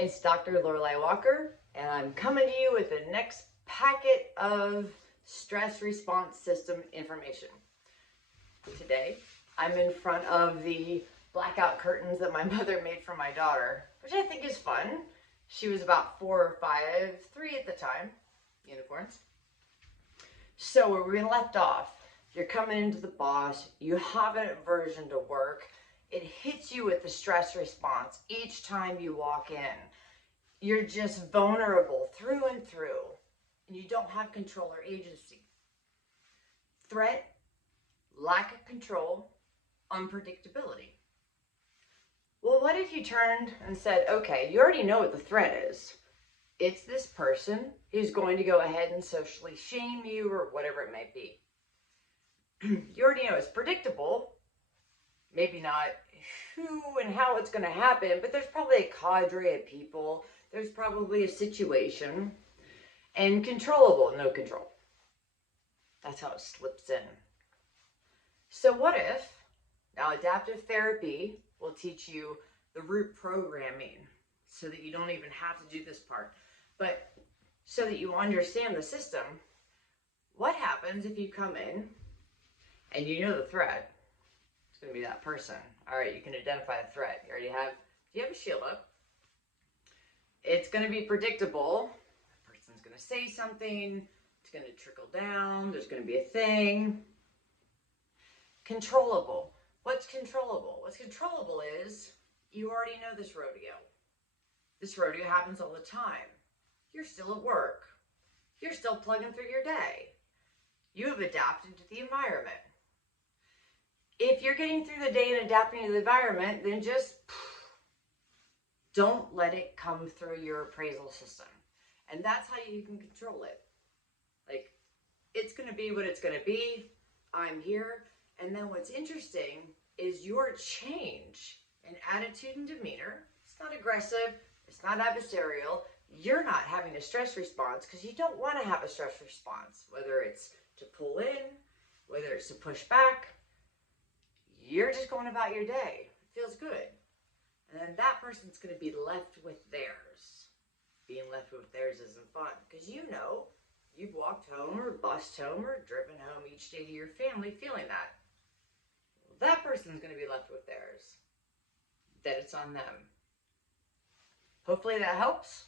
It's Dr. Lorelei Walker, and I'm coming to you with the next packet of stress response system information. Today, I'm in front of the blackout curtains that my mother made for my daughter, which I think is fun. She was about 4 or 5, 3 at the time, unicorns. So where we left off, you're coming into the boss, you have an aversion to work, it hits you with the stress response each time you walk in. You're just vulnerable through and through, and you don't have control or agency. Threat, lack of control, unpredictability. Well, what if you turned and said, okay, you already know what the threat is. It's this person who's going to go ahead and socially shame you or whatever it may be. You already know it's predictable. Maybe not who and how it's going to happen, but there's probably a cadre of people. There's probably a situation. And controllable, no control. That's how it slips in. So what if, now adaptive therapy will teach you the root programming so that you don't even have to do this part, but so that you understand the system. What happens if you come in and you know the threat? It's going to be that person. All right, you can identify the threat. You already have, if you have a shield up, it's going to be predictable. The person's going to say something. It's going to trickle down. There's going to be a thing. Controllable. What's controllable? What's controllable is you already know this rodeo. This rodeo happens all the time. You're still at work. You're still plugging through your day. You have adapted to the environment. If you're getting through the day and adapting to the environment, then just don't let it come through your appraisal system. And that's how you can control it. Like, it's going to be what it's going to be. I'm here. And then what's interesting is your change in attitude and demeanor. It's not aggressive. It's not adversarial. You're not having a stress response because you don't want to have a stress response, whether it's to pull in, whether it's to push back. You're just going about your day. It feels good. And then that person's going to be left with theirs. Being left with theirs isn't fun because you know you've walked home or bussed home or driven home each day to your family feeling that. Well, that person's going to be left with theirs. Then it's on them. Hopefully that helps.